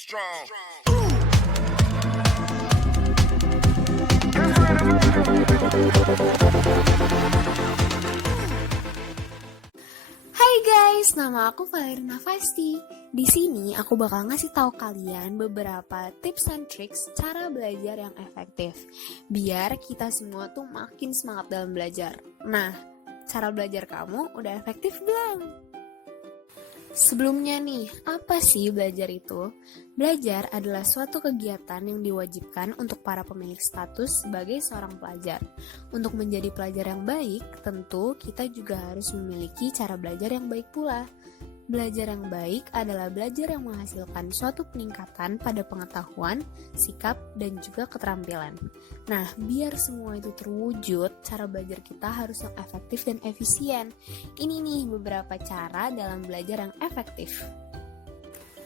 strong. Hai guys, nama aku Valerina Fasti. Di sini aku bakal ngasih tahu kalian beberapa tips and tricks cara belajar yang efektif. Biar kita semua tuh makin semangat dalam belajar. Nah, cara belajar kamu udah efektif belum? Sebelumnya nih, apa sih belajar itu? Belajar adalah suatu kegiatan yang diwajibkan untuk para pemilik status sebagai seorang pelajar. Untuk menjadi pelajar yang baik, tentu kita juga harus memiliki cara belajar yang baik pula. Belajar yang baik adalah belajar yang menghasilkan suatu peningkatan pada pengetahuan, sikap, dan juga keterampilan. Nah, biar semua itu terwujud, cara belajar kita harus yang efektif dan efisien. Ini nih beberapa cara dalam belajar yang efektif.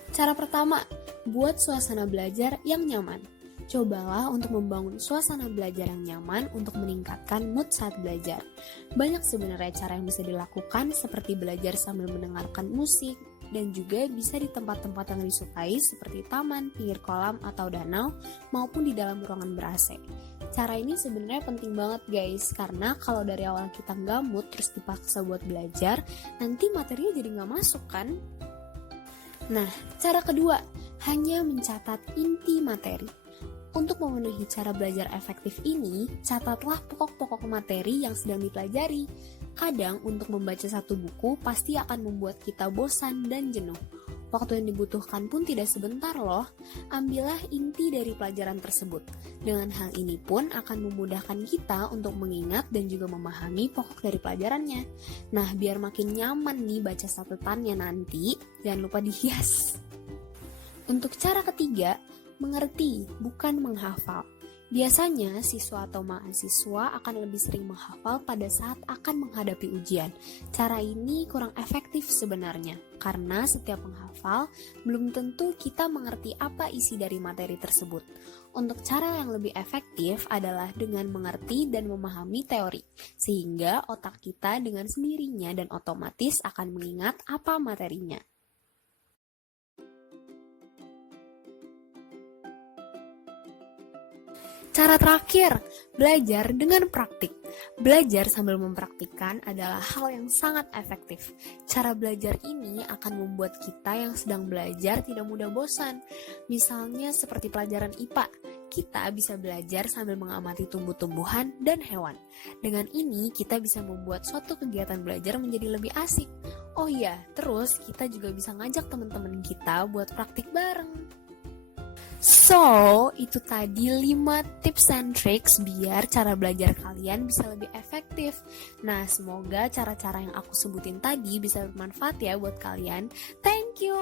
Cara pertama, buat suasana belajar yang nyaman. Cobalah untuk membangun suasana belajar yang nyaman untuk meningkatkan mood saat belajar. Banyak sebenarnya cara yang bisa dilakukan seperti belajar sambil mendengarkan musik, dan juga bisa di tempat-tempat yang disukai seperti taman, pinggir kolam, atau danau, maupun di dalam ruangan ber-AC. Cara ini sebenarnya penting banget guys, karena kalau dari awal kita nggak mood terus dipaksa buat belajar, nanti materinya jadi nggak masuk kan? Nah, cara kedua, hanya mencatat inti materi. Untuk memenuhi cara belajar efektif ini, catatlah pokok-pokok materi yang sedang dipelajari. Kadang untuk membaca satu buku pasti akan membuat kita bosan dan jenuh. Waktu yang dibutuhkan pun tidak sebentar loh. Ambillah inti dari pelajaran tersebut. Dengan hal ini pun akan memudahkan kita untuk mengingat dan juga memahami pokok dari pelajarannya. Nah, biar makin nyaman nih baca catatannya nanti, jangan lupa dihias. Untuk cara ketiga, mengerti, bukan menghafal. Biasanya, siswa atau mahasiswa akan lebih sering menghafal pada saat akan menghadapi ujian. Cara ini kurang efektif sebenarnya, karena setiap menghafal, belum tentu kita mengerti apa isi dari materi tersebut. Untuk cara yang lebih efektif adalah dengan mengerti dan memahami teori, sehingga otak kita dengan sendirinya dan otomatis akan mengingat apa materinya. Cara terakhir, belajar dengan praktik. Belajar sambil mempraktikkan adalah hal yang sangat efektif. Cara belajar ini akan membuat kita yang sedang belajar tidak mudah bosan. Misalnya seperti pelajaran IPA, kita bisa belajar sambil mengamati tumbuh-tumbuhan dan hewan. Dengan ini, kita bisa membuat suatu kegiatan belajar menjadi lebih asik. Oh iya, terus kita juga bisa ngajak teman-teman kita buat praktik bareng. So, itu tadi 5 tips and tricks biar cara belajar kalian bisa lebih efektif. Nah, semoga cara-cara yang aku sebutin tadi bisa bermanfaat ya buat kalian. Thank you!